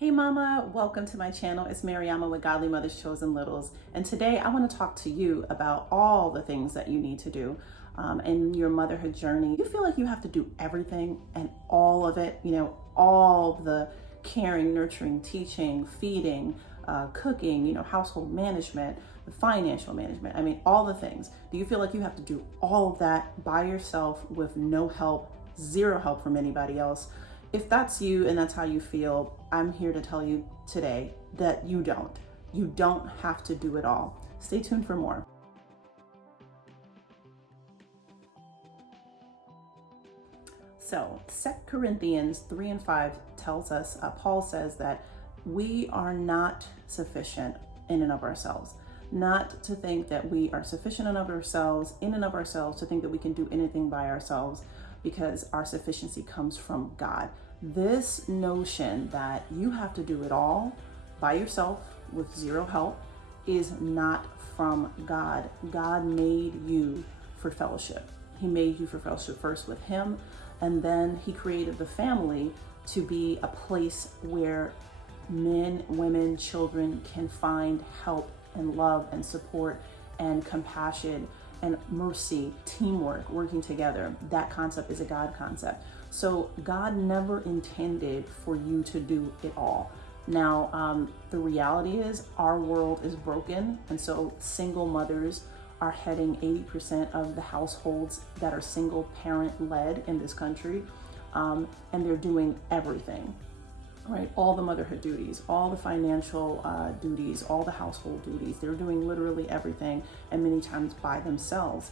Hey mama, welcome to my channel. It's Mariama with Godly Mothers Chosen Littles. And today I want to talk to you about all the things that you need to do in your motherhood journey. You feel like you have to do everything and all of it, all the caring, nurturing, teaching, feeding, cooking, household management, the financial management. I mean, all the things. Do you feel like you have to do all of that by yourself with no help, zero help from anybody else? If that's you and that's how you feel, I'm here to tell you today that you don't. You don't have to do it all. Stay tuned for more. So 2 Corinthians 3 and 5 tells us, Paul says that we are not sufficient in and of ourselves. Not to think that we are sufficient in and of ourselves, to think that we can do anything by ourselves, because our sufficiency comes from God. This notion that you have to do it all by yourself with zero help is not from God. God made you for fellowship. He made you for fellowship first with Him, and then He created the family to be a place where men, women, children can find help and love and support and compassion and mercy, teamwork, working together. That concept is a God concept. So God never intended for you to do it all. Now, the reality is our world is broken. And so single mothers are heading 80% of the households that are single parent led in this country. And they're doing everything. Right, all the motherhood duties, all the financial duties, all the household duties. They're doing literally everything, and many times by themselves.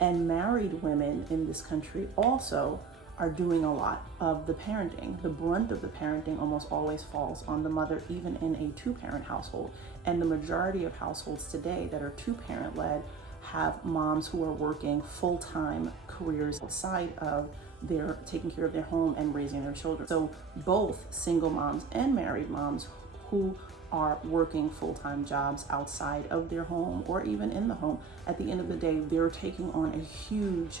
And married women in this country also are doing a lot of the parenting. The brunt of the parenting almost always falls on the mother, even in a two-parent household. And the majority of households today that are two-parent led have moms who are working full-time careers outside of they're taking care of their home and raising their children. So both single moms and married moms who are working full-time jobs outside of their home or even in the home, at the end of the day, they're taking on a huge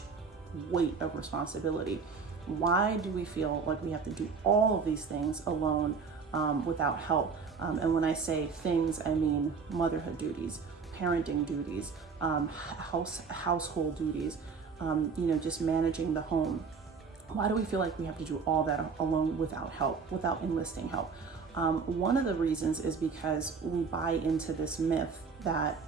weight of responsibility. Why do we feel like we have to do all of these things alone without help? And when I say things, I mean motherhood duties, parenting duties, household duties, just managing the home. Why do we feel like we have to do all that alone without help, without enlisting help? One of the reasons is because we buy into this myth that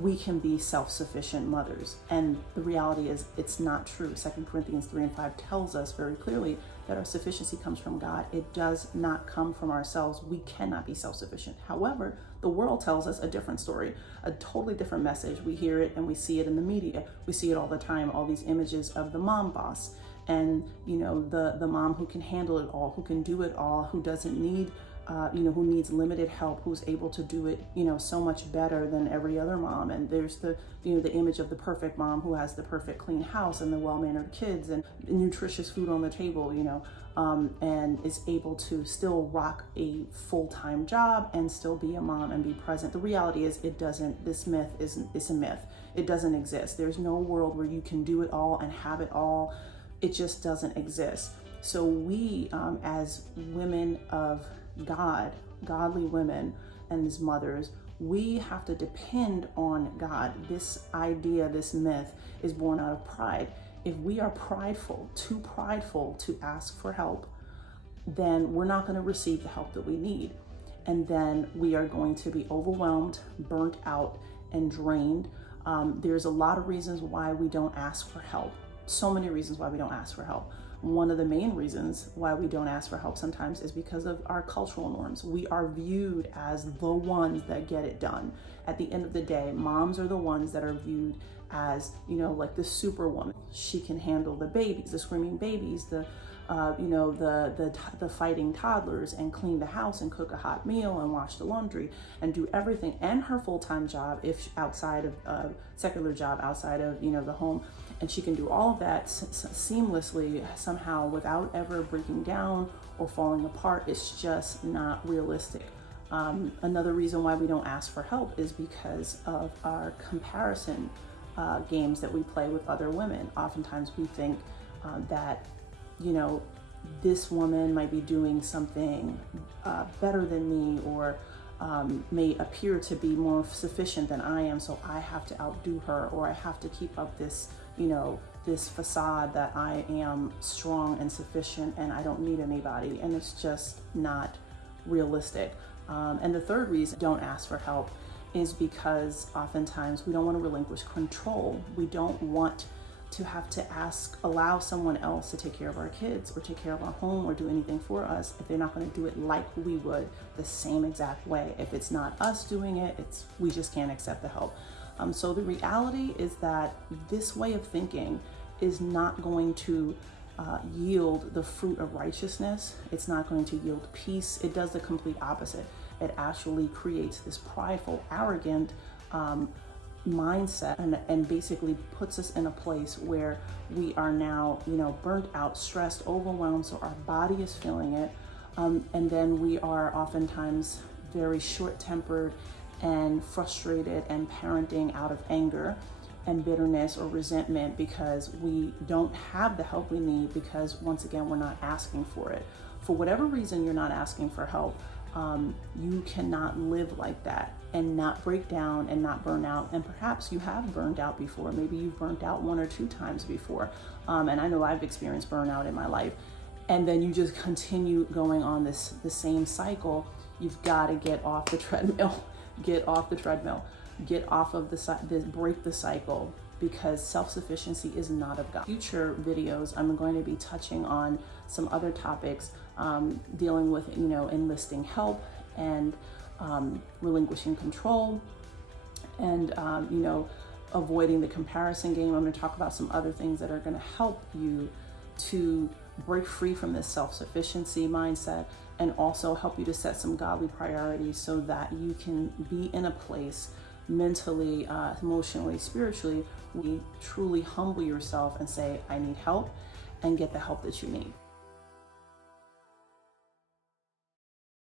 we can be self-sufficient mothers. And the reality is it's not true. 2 Corinthians 3 and 5 tells us very clearly that our sufficiency comes from God. It does not come from ourselves. We cannot be self-sufficient. However, the world tells us a different story, a totally different message. We hear it and we see it in the media. We see it all the time, all these images of the mom boss. And, the mom who can handle it all, who can do it all, who doesn't need, who needs limited help, who's able to do it, so much better than every other mom. And there's the image of the perfect mom who has the perfect clean house and the well-mannered kids and nutritious food on the table, and is able to still rock a full-time job and still be a mom and be present. The reality is this myth is a myth. It doesn't exist. There's no world where you can do it all and have it all. It just doesn't exist. So we, as women of God, godly women and as mothers, we have to depend on God. This idea, this myth is born out of pride. If we are too prideful to ask for help, then we're not going to receive the help that we need. And then we are going to be overwhelmed, burnt out, and drained. There's a lot of reasons why we don't ask for help. So many reasons why we don't ask for help. One of the main reasons why we don't ask for help sometimes is because of our cultural norms. We are viewed as the ones that get it done. At the end of the day, moms are the ones that are viewed as, like the superwoman. She can handle the babies, the screaming babies, the fighting toddlers, and clean the house and cook a hot meal and wash the laundry and do everything, and her full-time job if outside of secular job outside of the home. And she can do all of that seamlessly somehow without ever breaking down or falling apart. It's just not realistic. Another reason why we don't ask for help is because of our comparison games that we play with other women. Oftentimes we think that this woman might be doing something better than me, or may appear to be more sufficient than I am, so I have to outdo her, or I have to keep up this, this facade that I am strong and sufficient and I don't need anybody. And it's just not realistic. And the third reason don't ask for help is because oftentimes we don't want to relinquish control. We don't want to have to allow someone else to take care of our kids or take care of our home or do anything for us if they're not going to do it like we would, the same exact way. If it's not us doing it, we just can't accept the help. So the reality is that this way of thinking is not going to yield the fruit of righteousness. It's not going to yield peace. It does the complete opposite. It actually creates this prideful, arrogant mindset, and basically puts us in a place where we are now, burnt out, stressed, overwhelmed, so our body is feeling it. And then we are oftentimes very short-tempered and frustrated and parenting out of anger and bitterness or resentment because we don't have the help we need, because once again, we're not asking for it. For whatever reason you're not asking for help, you cannot live like that and not break down and not burn out. And perhaps you have burned out before. Maybe you've burnt out 1 or 2 times before. And I know I've experienced burnout in my life. And then you just continue going on the same cycle. You've got to get off the treadmill. Get off the treadmill. Get off of break the cycle, because self-sufficiency is not of God. Future videos, I'm going to be touching on some other topics dealing with, enlisting help and relinquishing control and, avoiding the comparison game. I'm going to talk about some other things that are going to help you to break free from this self-sufficiency mindset, and also help you to set some godly priorities so that you can be in a place mentally, emotionally, spiritually, where you truly humble yourself and say, I need help, and get the help that you need.